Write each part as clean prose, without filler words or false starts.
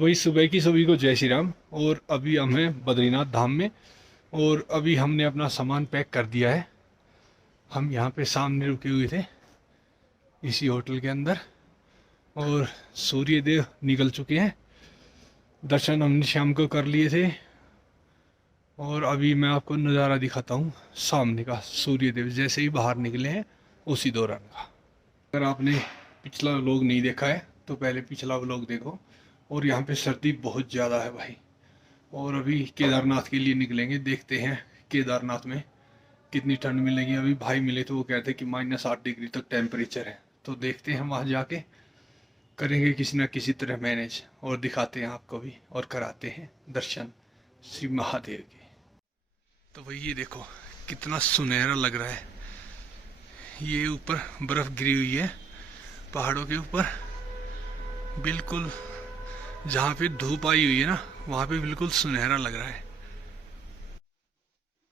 भाई सुबह की सभी को जय श्री राम। और अभी हम हैं बद्रीनाथ धाम में और अभी हमने अपना सामान पैक कर दिया है। हम यहाँ पे सामने रुके हुए थे इसी होटल के अंदर और सूर्य देव निकल चुके हैं। दर्शन हमने शाम को कर लिए थे और अभी मैं आपको नज़ारा दिखाता हूँ सामने का। सूर्य देव जैसे ही बाहर निकले हैं उसी दौरान का। अगर आपने पिछला व्लॉग नहीं देखा है तो पहले पिछला व्लॉग देखो। और यहाँ पे सर्दी बहुत ज़्यादा है भाई। और अभी केदारनाथ के लिए निकलेंगे, देखते हैं केदारनाथ में कितनी ठंड मिलेगी। अभी भाई मिले तो वो कहते हैं कि -8 डिग्री तक टेम्परेचर है, तो देखते हैं वहाँ जाके करेंगे किसी न किसी तरह मैनेज और दिखाते हैं आपको भी और कराते हैं दर्शन श्री महादेव के। तो भाई ये देखो कितना सुनहरा लग रहा है। ये ऊपर बर्फ़ गिरी हुई है पहाड़ों के ऊपर, बिल्कुल जहाँ पे धूप आई हुई है ना वहाँ पे बिल्कुल सुनहरा लग रहा है।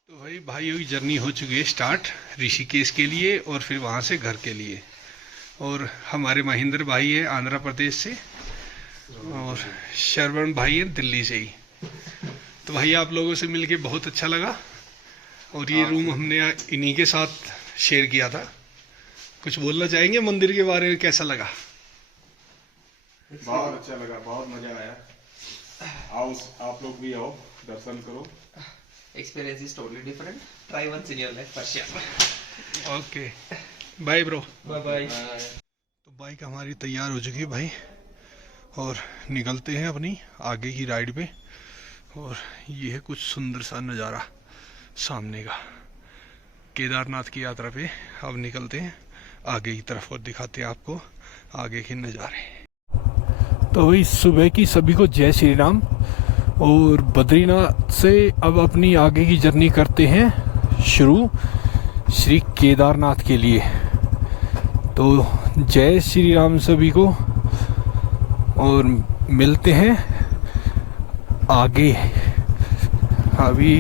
तो भाई की जर्नी हो चुकी है स्टार्ट ऋषिकेश के लिए और फिर वहाँ से घर के लिए। और हमारे महेंद्र भाई है आंध्र प्रदेश से और श्रवण भाई है दिल्ली से ही। तो भाई आप लोगों से मिलके बहुत अच्छा लगा और ये रूम हमने इन्हीं के साथ शेयर किया था। कुछ बोलना चाहेंगे मंदिर के बारे में, कैसा लगा? बहुत अच्छा लगा, बहुत मजा आया। आओ आप लोग भी आओ, दर्शन करो। Experience is totally different. Try once in your life for sure. Okay bye bro. Bye bye. तो बाइक हमारी तैयार हो चुकी है भाई और निकलते हैं अपनी आगे की राइड पे। और ये है कुछ सुंदर सा नज़ारा सामने का केदारनाथ की यात्रा पे। अब निकलते हैं आगे की तरफ और दिखाते हैं आपको आगे के नज़ारे। तो भाई सुबह की सभी को जय श्री राम। और बद्रीनाथ से अब अपनी आगे की जर्नी करते हैं शुरू श्री केदारनाथ के लिए। तो जय श्री राम सभी को और मिलते हैं आगे। अभी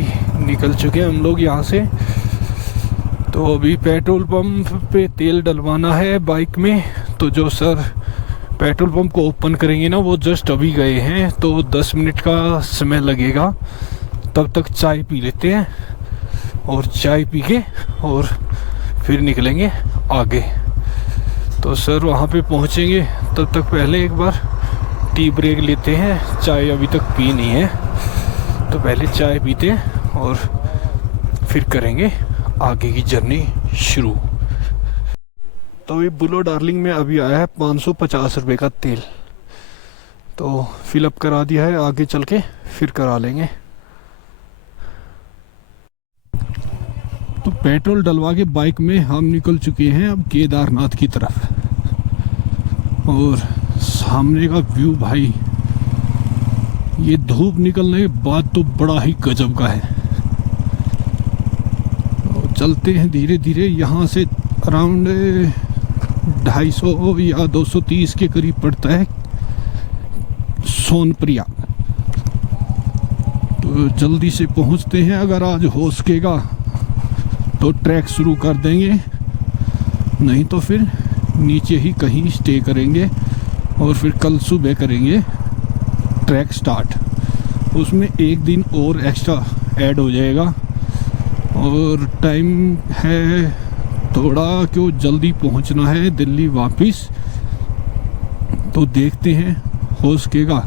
निकल चुके हैं हम लोग यहाँ से। तो अभी पेट्रोल पंप पे तेल डलवाना है बाइक में। तो जो सर पेट्रोल पंप को ओपन करेंगे ना वो जस्ट अभी गए हैं, तो 10 मिनट का समय लगेगा। तब तक चाय पी लेते हैं और चाय पी के और फिर निकलेंगे आगे। तो सर वहाँ पे पहुँचेंगे तब तक पहले एक बार टी ब्रेक लेते हैं। चाय अभी तक पी नहीं है तो पहले चाय पीते हैं और फिर करेंगे आगे की जर्नी शुरू। तो ये बुलो डार्लिंग में अभी आया है 550 रुपये का तेल, तो फिलअप करा दिया है। आगे चल के फिर करा लेंगे। तो पेट्रोल डलवा के बाइक में हम निकल चुके हैं अब केदारनाथ की तरफ। और सामने का व्यू भाई, ये धूप निकलने के बाद तो बड़ा ही गजब का है। तो चलते हैं धीरे धीरे। यहाँ से अराउंड 250 या 230 के करीब पड़ता है सोनप्रिया। तो जल्दी से पहुंचते हैं। अगर आज हो सकेगा तो ट्रैक शुरू कर देंगे, नहीं तो फिर नीचे ही कहीं स्टे करेंगे और फिर कल सुबह करेंगे ट्रैक स्टार्ट। उसमें एक दिन और एक्स्ट्रा ऐड हो जाएगा और टाइम है थोड़ा, क्यों जल्दी पहुंचना है दिल्ली वापस। तो देखते हैं हो सकेगा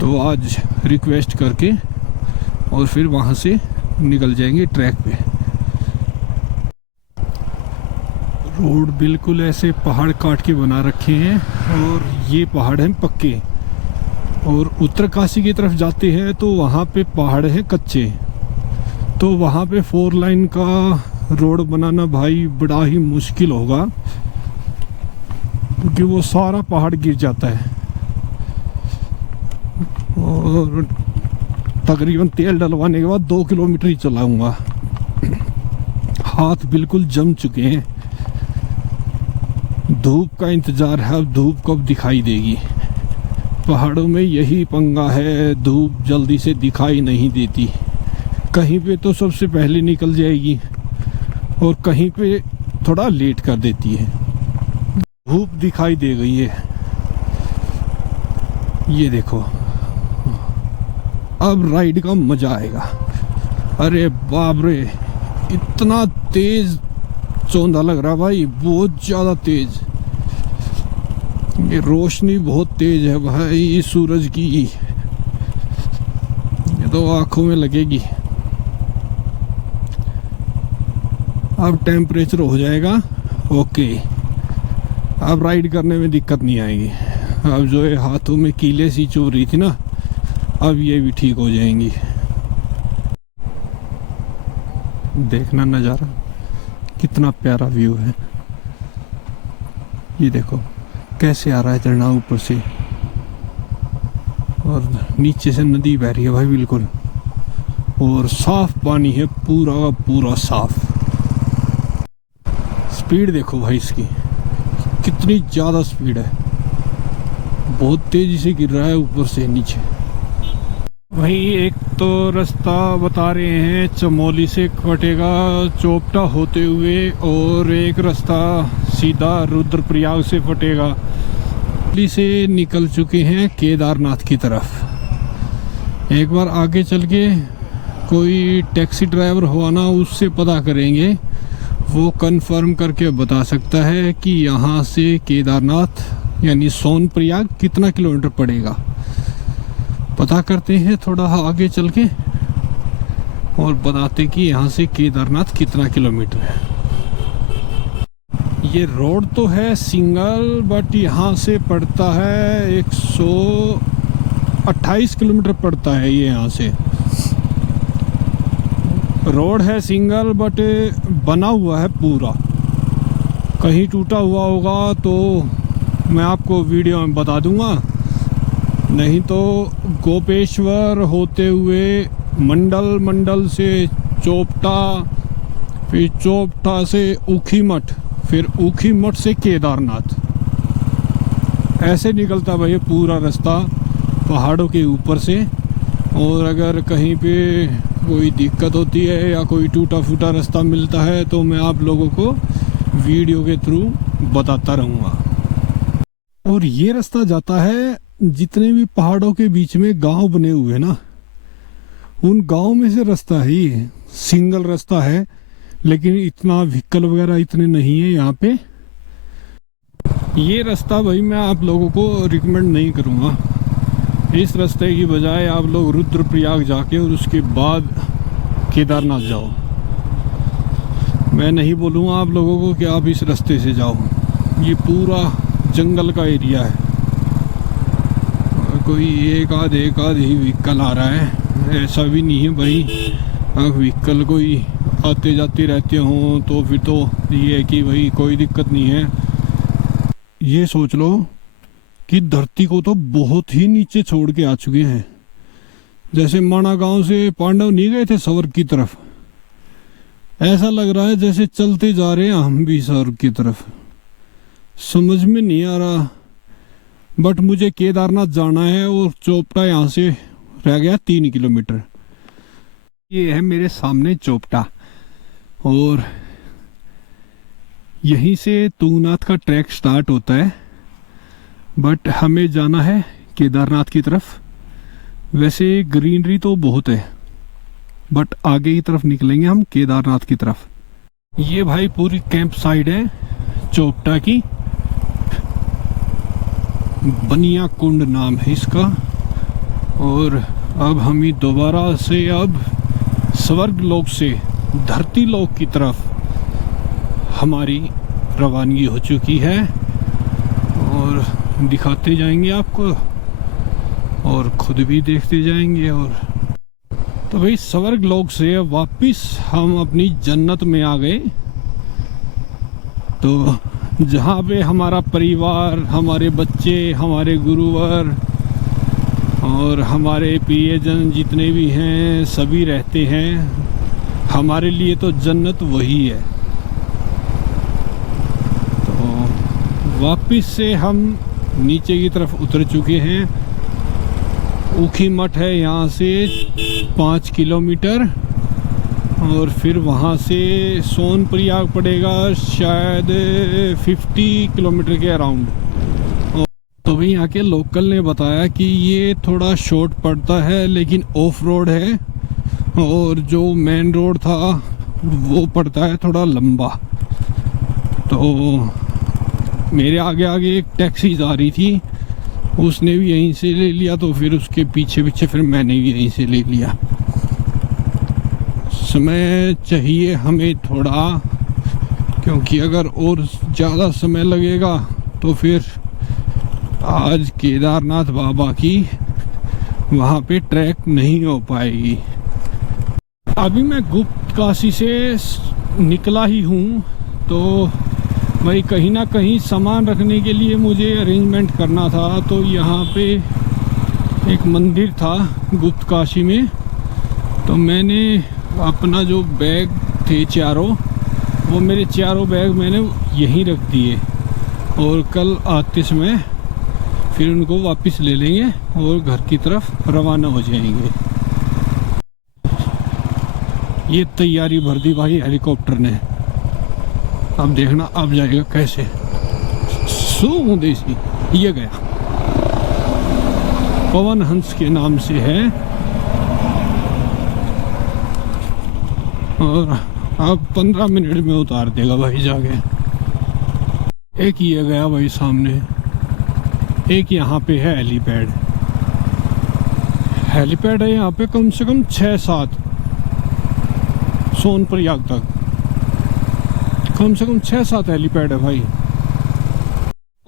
तो आज रिक्वेस्ट करके और फिर वहां से निकल जाएंगे ट्रैक पे। रोड बिल्कुल ऐसे पहाड़ काट के बना रखे हैं और ये पहाड़ हैं पक्के। और उत्तरकाशी की तरफ जाते हैं तो वहाँ पे पहाड़ हैं कच्चे। तो वहाँ पे 4 लाइन का रोड बनाना भाई बड़ा ही मुश्किल होगा, क्योंकि वो सारा पहाड़ गिर जाता है। और तकरीबन तेल डलवाने के बाद 2 किलोमीटर ही चलाऊंगा। हाथ बिल्कुल जम चुके हैं। धूप का इंतज़ार है, अब धूप कब दिखाई देगी। पहाड़ों में यही पंगा है, धूप जल्दी से दिखाई नहीं देती। कहीं पे तो सबसे पहले निकल जाएगी और कहीं पे थोड़ा लेट कर देती है। धूप दिखाई दे गई है, ये देखो अब राइड का मजा आएगा। अरे बाप रे, इतना तेज चौंधा लग रहा भाई, बहुत ज्यादा तेज। ये रोशनी बहुत तेज है भाई सूरज की, ये तो आंखों में लगेगी। अब टेम्परेचर हो जाएगा ओके, अब राइड करने में दिक्कत नहीं आएगी। अब जो है हाथों में कीले सी चुभ रही थी ना, अब ये भी ठीक हो जाएंगी। देखना नज़ारा, कितना प्यारा व्यू है। ये देखो कैसे आ रहा है झरना ऊपर से, और नीचे से नदी बह रही है भाई बिल्कुल, और साफ पानी है, पूरा का पूरा साफ। स्पीड देखो भाई इसकी, कितनी ज़्यादा स्पीड है, बहुत तेजी से गिर रहा है ऊपर से नीचे। वही एक तो रास्ता बता रहे हैं चमोली से कटेगा चोपटा होते हुए, और एक रास्ता सीधा रुद्रप्रयाग से फटेगा। से निकल चुके हैं केदारनाथ की तरफ। एक बार आगे चल के कोई टैक्सी ड्राइवर हुआ ना, उससे पता करेंगे, वो कंफर्म करके बता सकता है कि यहाँ से केदारनाथ यानी सोनप्रयाग कितना किलोमीटर पड़ेगा। पता करते हैं थोड़ा आगे चल के और बताते कि यहाँ से केदारनाथ कितना किलोमीटर है। ये रोड तो है सिंगल, बट यहाँ से पड़ता है 128 किलोमीटर पड़ता है ये यहाँ से। रोड है सिंगल बट बना हुआ है पूरा, कहीं टूटा हुआ होगा तो मैं आपको वीडियो में बता दूंगा, नहीं तो गोपेश्वर होते हुए मंडल से चोपटा, फिर चोपटा से ऊखीमठ, फिर ऊखीमठ से केदारनाथ, ऐसे निकलता भाई पूरा रास्ता पहाड़ों के ऊपर से। और अगर कहीं पे कोई दिक्कत होती है या कोई टूटा फूटा रास्ता मिलता है तो मैं आप लोगों को वीडियो के थ्रू बताता रहूँगा। और ये रास्ता जाता है जितने भी पहाड़ों के बीच में गांव बने हुए हैं ना, उन गांव में से रास्ता है ये, सिंगल रास्ता है, लेकिन इतना व्हीकल वगैरह इतने नहीं है यहाँ पे। ये रास्ता भाई मैं आप लोगों को रिकमेंड नहीं करूँगा। इस रास्ते की बजाय आप लोग रुद्रप्रयाग जाके और उसके बाद केदारनाथ जाओ। मैं नहीं बोलूँगा आप लोगों को कि आप इस रास्ते से जाओ, ये पूरा जंगल का एरिया है, कोई एक आध ही व्हीकल आ रहा है, ऐसा भी नहीं है भाई। व्हीकल कोई आते जाते रहते हों तो फिर तो ये है कि भाई कोई दिक्कत नहीं है। ये सोच लो कि धरती को तो बहुत ही नीचे छोड़ के आ चुके हैं। जैसे माना गांव से पांडव नहीं गए थे स्वर्ग की तरफ, ऐसा लग रहा है जैसे चलते जा रहे हैं हम भी स्वर्ग की तरफ। समझ में नहीं आ रहा, बट मुझे केदारनाथ जाना है और चोपटा यहाँ से रह गया 3 किलोमीटर। ये है मेरे सामने चोपटा, और यहीं से तुंगनाथ का ट्रैक स्टार्ट होता है, बट हमें जाना है केदारनाथ की तरफ। वैसे ग्रीनरी तो बहुत है, बट आगे की तरफ निकलेंगे हम केदारनाथ की तरफ। ये भाई पूरी कैंप साइड है चोपटा की, बनिया कुंड नाम है इसका। और अब हम ही दोबारा से अब स्वर्ग लोक से धरती लोक की तरफ हमारी रवानगी हो चुकी है, और दिखाते जाएंगे आपको और खुद भी देखते जाएंगे। और तो भाई स्वर्ग लोक से वापिस हम अपनी जन्नत में आ गए, तो जहाँ पे हमारा परिवार, हमारे बच्चे, हमारे गुरुवर और हमारे प्रियजन जितने भी हैं सभी रहते हैं। हमारे लिए तो जन्नत वही है। तो वापिस से हम नीचे की तरफ उतर चुके हैं। ऊखीमठ है यहाँ से 5 किलोमीटर, और फिर वहाँ से सोनप्रयाग पड़ेगा शायद 50 किलोमीटर के अराउंड। तो भाई यहाँ के लोकल ने बताया कि ये थोड़ा शॉर्ट पड़ता है लेकिन ऑफ रोड है, और जो मेन रोड था वो पड़ता है थोड़ा लंबा। तो मेरे आगे आगे एक टैक्सी जा रही थी, उसने भी यहीं से ले लिया, तो फिर उसके पीछे पीछे फिर मैंने भी यहीं से ले लिया। समय चाहिए हमें थोड़ा, क्योंकि अगर और ज़्यादा समय लगेगा तो फिर आज केदारनाथ बाबा की वहाँ पे ट्रैक नहीं हो पाएगी। अभी मैं गुप्त काशी से निकला ही हूँ, तो भाई कहीं ना कहीं सामान रखने के लिए मुझे अरेंजमेंट करना था। तो यहाँ पे एक मंदिर था गुप्त काशी में, तो मैंने अपना जो बैग थे चारों, वो मेरे चारों बैग मैंने यहीं रख दिए, और कल आते समय फिर उनको वापस ले लेंगे और घर की तरफ रवाना हो जाएंगे। ये तैयारी भर दी भाई हेलीकॉप्टर ने, अब देखना अब जाएगा कैसे। सो देसी ये गया, पवन हंस के नाम से है, और अब 15 मिनट में उतार देगा भाई जाके। एक ये गया भाई सामने, एक यहाँ पे है हेलीपैड। हेलीपैड है यहाँ पे कम से कम 6-7, सोनप्रयाग तक कम से कम 6-7 हेलीपैड है भाई।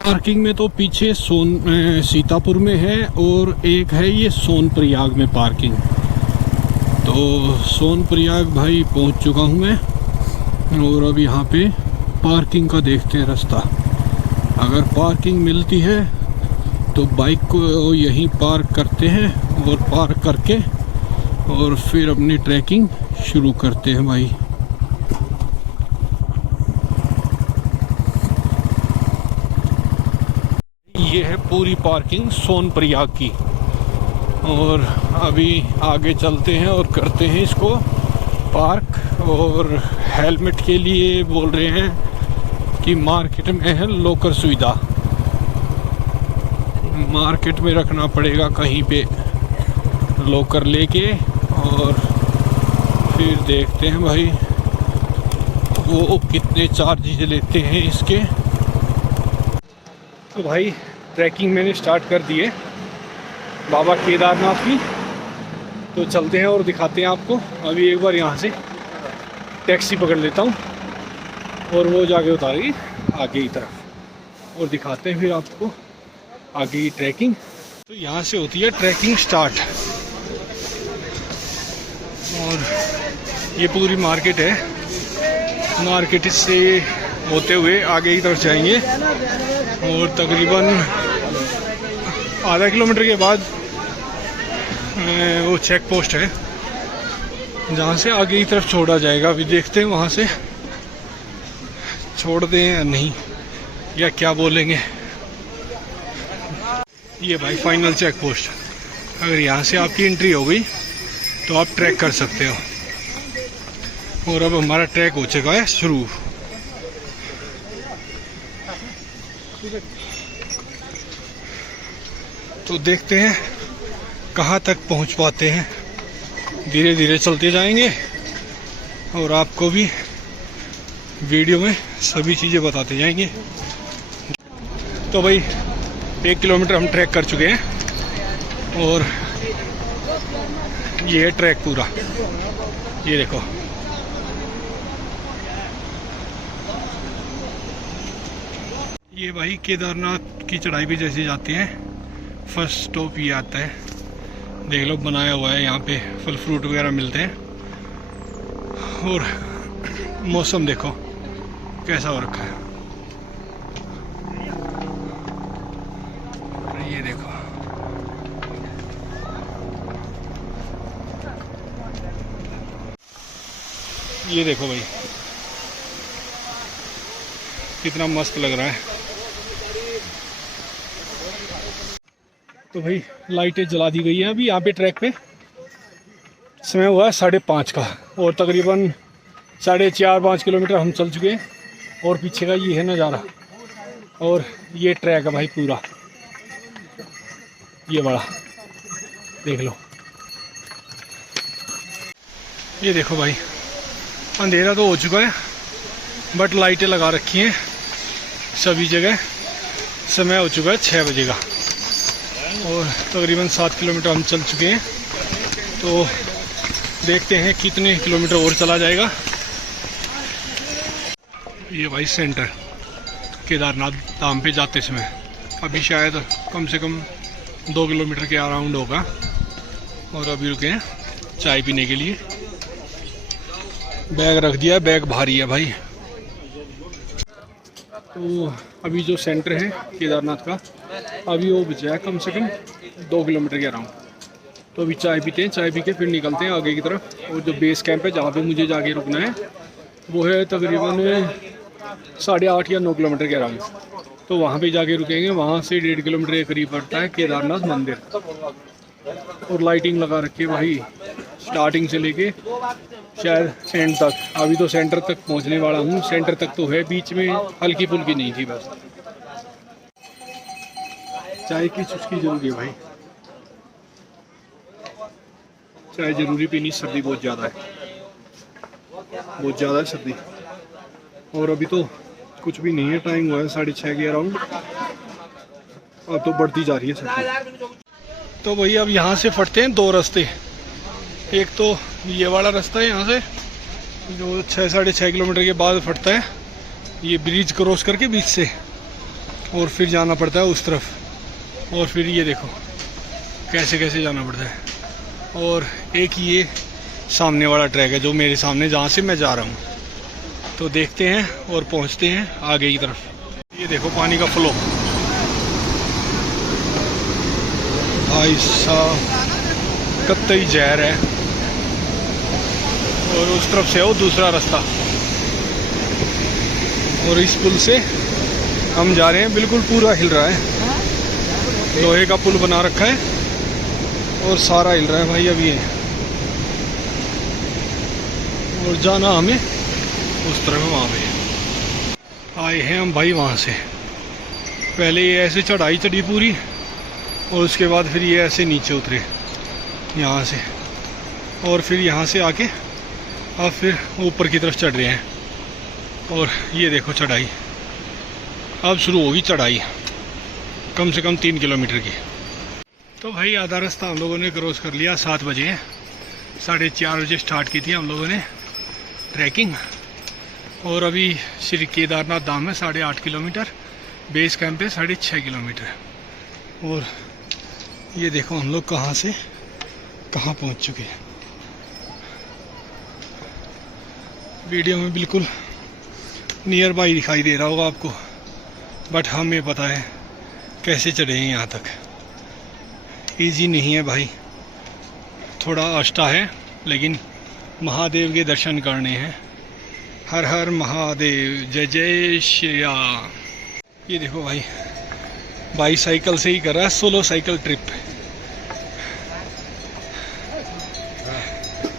पार्किंग में तो पीछे सीतापुर में है, और एक है ये सोनप्रयाग में पार्किंग। तो सोनप्रयाग भाई पहुंच चुका हूं मैं, और अब यहाँ पे पार्किंग का देखते हैं रास्ता। अगर पार्किंग मिलती है तो बाइक को यहीं पार्क करते हैं, और पार्क करके और फिर अपनी ट्रैकिंग शुरू करते हैं भाई। ये है पूरी पार्किंग सोनप्रयाग की, और अभी आगे चलते हैं और करते हैं इसको पार्क। और हेलमेट के लिए बोल रहे हैं कि मार्केट में है लॉकर सुविधा, मार्केट में रखना पड़ेगा कहीं पे लॉकर लेके, और फिर देखते हैं भाई वो कितने चार्जेस लेते हैं इसके। तो भाई ट्रैकिंग मैंने स्टार्ट कर दी है बाबा केदारनाथ की, तो चलते हैं और दिखाते हैं आपको। अभी एक बार यहाँ से टैक्सी पकड़ लेता हूँ, और वो जाके उतारेगी आगे की तरफ, और दिखाते हैं फिर आपको आगे की ट्रैकिंग। तो यहाँ से होती है ट्रैकिंग स्टार्ट, और ये पूरी मार्केट है। मार्केट से होते हुए आगे की तरफ जाएंगे, और तकरीबन आधा किलोमीटर के बाद वो चेक पोस्ट है जहाँ से आगे की तरफ छोड़ा जाएगा। अभी देखते हैं वहाँ से छोड़ दें या नहीं, या क्या बोलेंगे। ये भाई फाइनल चेक पोस्ट, अगर यहाँ से आपकी एंट्री हो गई तो आप ट्रैक कर सकते हो। और अब हमारा ट्रैक हो चुका है शुरू। तो देखते हैं कहाँ तक पहुँच पाते हैं। धीरे धीरे चलते जाएंगे, और आपको भी वीडियो में सभी चीज़ें बताते जाएंगे। तो भाई 1 किलोमीटर हम ट्रैक कर चुके हैं, और ये है ट्रैक पूरा, ये देखो। ये भाई केदारनाथ की चढ़ाई भी जैसे जाती है, फर्स्ट स्टॉप ये आता है। देख लो बनाया हुआ है, यहाँ पे फल फ्रूट वगैरह मिलते हैं। और मौसम देखो कैसा हो रखा है, ये देखो। ये देखो भाई कितना मस्त लग रहा है। तो भाई लाइटें जला दी गई हैं अभी यहाँ पे ट्रैक पे। समय हुआ है 5:30 का, और तकरीबन 4.5-5 किलोमीटर हम चल चुके हैं। और पीछे का ये है नज़ारा, और ये ट्रैक है भाई पूरा। ये बड़ा देख लो। ये देखो भाई, अंधेरा तो हो चुका है बट लाइटें लगा रखी हैं सभी जगह। समय हो चुका है 6 बजे का और तकरीबन 7 किलोमीटर हम चल चुके हैं। तो देखते हैं कितने किलोमीटर और चला जाएगा। ये भाई सेंटर केदारनाथ धाम पे जाते समय अभी शायद कम से कम 2 किलोमीटर के अराउंड होगा। और अभी रुके हैं चाय पीने के लिए। बैग रख दिया, बैग भारी है भाई। तो अभी जो सेंटर है केदारनाथ का, अभी वो बचा है कम से कम 2 किलोमीटर के अराउंड। तो अभी चाय पीते हैं, चाय पी के फिर निकलते हैं आगे की तरफ। और जो बेस कैंप है जहाँ पे मुझे जाके रुकना है वो है तकरीबन 8.5 या 9 किलोमीटर के अराउंड। तो वहाँ पे जाके रुकेंगे। वहाँ से 1.5 किलोमीटर के करीब पड़ता है केदारनाथ मंदिर। और लाइटिंग लगा रखी है भाई स्टार्टिंग से लेके शायद एंड तक। अभी तो सेंटर तक पहुँचने वाला हूँ। सेंटर तक तो है, बीच में हल्की फुल्की नहीं थी बस। चाय की चुस्की जरूरी है भाई, चाय जरूरी पीनी। सर्दी बहुत ज़्यादा है, बहुत ज़्यादा है सर्दी। और अभी तो कुछ भी नहीं है, टाइम हुआ है 6:30 के अराउंड। अब तो बढ़ती जा रही है सर्दी। तो भाई अब यहाँ से फटते हैं 2 रास्ते। एक तो ये वाला रास्ता है यहाँ से जो 6-6.5 किलोमीटर के बाद फटता है, ये ब्रिज क्रॉस करके बीच से, और फिर जाना पड़ता है उस तरफ। और फिर ये देखो कैसे कैसे जाना पड़ता है। और एक ये सामने वाला ट्रैक है जो मेरे सामने, जहाँ से मैं जा रहा हूँ। तो देखते हैं और पहुँचते हैं आगे की तरफ। ये देखो पानी का फ्लो भाई साहब, कतई जहर है। और उस तरफ से है वो दूसरा रास्ता। और इस पुल से हम जा रहे हैं, बिल्कुल पूरा हिल रहा है। लोहे का पुल बना रखा है और सारा हिल रहा है भाई अभी ये। और जाना हमें उस तरफ, वहाँ पे आए हैं हम भाई। वहाँ से पहले ये ऐसे चढ़ाई चढ़ी पूरी, और उसके बाद फिर ये ऐसे नीचे उतरे यहाँ से। और फिर यहाँ से आके अब फिर ऊपर की तरफ चढ़ रहे हैं। और ये देखो चढ़ाई, अब शुरू होगी चढ़ाई कम से कम 3 किलोमीटर की। तो भाई आधा रास्ता हम लोगों ने क्रॉस कर लिया। 7 बजे, 4:30 बजे स्टार्ट की थी हम लोगों ने ट्रैकिंग। और अभी श्री केदारनाथ धाम है 8.5 किलोमीटर, बेस कैंप है 6.5 किलोमीटर। और ये देखो हम लोग कहाँ से कहाँ पहुँच चुके हैं। वीडियो में बिल्कुल नियर बाई दिखाई दे रहा होगा आपको, बट हमें पता है कैसे चढ़े हैं यहाँ तक। इजी नहीं है भाई, थोड़ा आस्था है, लेकिन महादेव के दर्शन करने हैं। हर हर महादेव, जय जय श्री राम। ये देखो भाई, बाईसाइकिल से ही कर रहा है, सोलो साइकिल ट्रिप।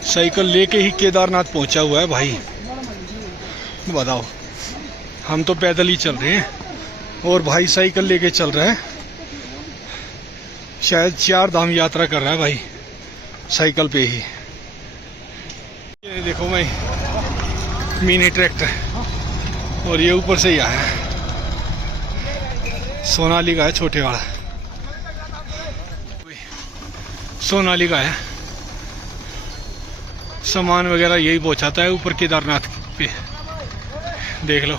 साइकिल लेके ही केदारनाथ पहुंचा हुआ है भाई। बताओ, हम तो पैदल ही चल रहे हैं और भाई साइकिल लेके चल रहा है। शायद 4 धाम यात्रा कर रहा है भाई साइकिल पे ही। ये देखो भाई मिनी ट्रैक्टर, और ये ऊपर से ही आया है, सोनाली का है, छोटे वाला सोनाली का है। सामान वगैरह यही पहुंचाता है ऊपर केदारनाथ पे, देख लो।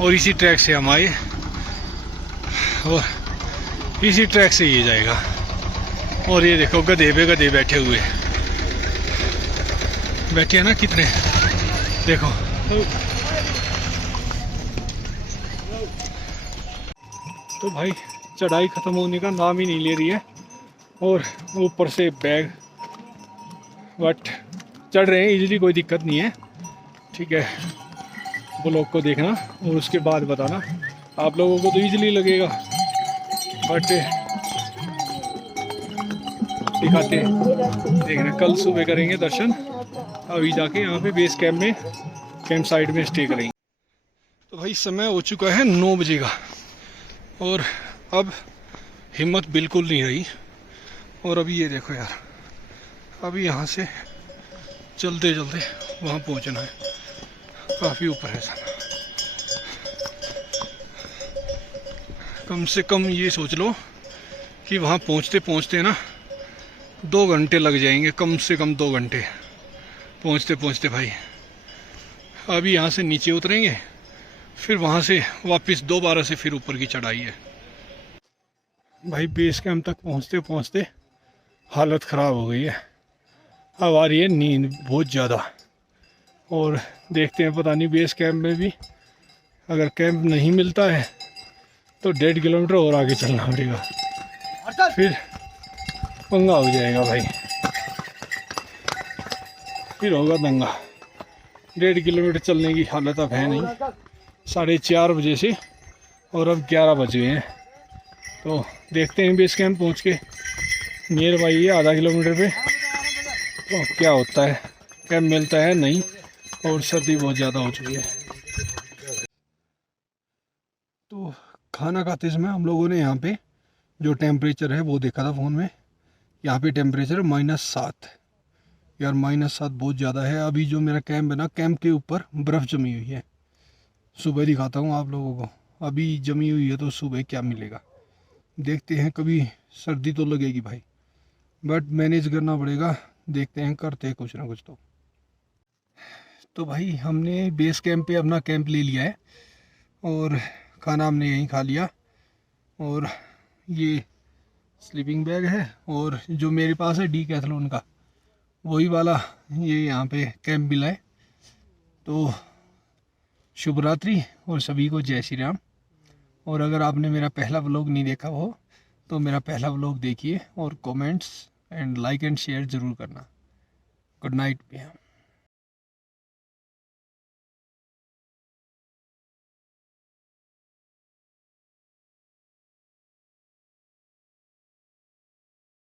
और इसी ट्रैक से हम आए और इसी ट्रैक से ये जाएगा। और ये देखो गधे पे गधे बैठे हुए, बैठे हैं ना कितने, देखो। तो भाई चढ़ाई खत्म होने का नाम ही नहीं ले रही है, और ऊपर से बैग, बट चढ़ रहे हैं इजीली, कोई दिक्कत नहीं है। ठीक है, ब्लॉग को देखना और उसके बाद बताना। आप लोगों को तो इजीली लगेगा, बट दिखाते हैं, देखना। कल सुबह करेंगे दर्शन, अभी जाके यहाँ पे बेस कैंप में, कैंप साइड में स्टे करेंगे। तो भाई समय हो चुका है 9 बजे का, और अब हिम्मत बिल्कुल नहीं रही। और अभी ये देखो यार, अभी यहाँ से चलते चलते वहाँ पहुँचना है, काफ़ी ऊपर है सर। कम से कम ये सोच लो कि वहाँ पहुँचते पहुँचते ना 2 घंटे लग जाएंगे, कम से कम 2 घंटे पहुँचते पहुँचते भाई। अभी यहाँ से नीचे उतरेंगे, फिर वहाँ से वापस दोबारा से फिर ऊपर की चढ़ाई है भाई। बेस कैंप तक पहुँचते पहुँचते हालत ख़राब हो गई है। अब आ रही है नींद बहुत ज़्यादा। और देखते हैं, पता नहीं बेस कैंप में भी अगर कैंप नहीं मिलता है तो 1.5 किलोमीटर और आगे चलना पड़ेगा, फिर पंगा हो जाएगा भाई, फिर होगा दंगा। 1.5 किलोमीटर चलने की हालत अब है नहीं, 4:30 बजे से, और अब 11 बज गए हैं। तो देखते हैं बेस कैंप पहुँच के, नियर बाई है आधा किलोमीटर पे, तो क्या होता है, कैंप मिलता है नहीं, और सर्दी बहुत ज़्यादा हो चुकी है। तो खाना खाते समय हम लोगों ने यहाँ पे जो टेम्परेचर है वो देखा था फ़ोन में। यहाँ पे टेम्परेचर -7 यार, -7 बहुत ज़्यादा है। अभी जो मेरा कैंप है ना, कैंप के ऊपर बर्फ़ जमी हुई है। सुबह दिखाता हूँ आप लोगों को, अभी जमी हुई है तो सुबह क्या मिलेगा देखते हैं। कभी सर्दी तो लगेगी भाई, बट मैनेज करना पड़ेगा। देखते हैं, करते हैं कुछ ना कुछ। तो भाई हमने बेस कैंप पे अपना कैंप ले लिया है, और खाना हमने यहीं खा लिया। और ये स्लीपिंग बैग है, और जो मेरे पास है डीकैथलॉन का वही वाला, ये यहाँ पे कैंप मिला है। तो शुभ रात्रि और सभी को जय श्री राम। और अगर आपने मेरा पहला व्लॉग नहीं देखा हो तो मेरा पहला व्लॉग देखिए, और comments and like and share ज़रूर करना। गुड नाइट भैया।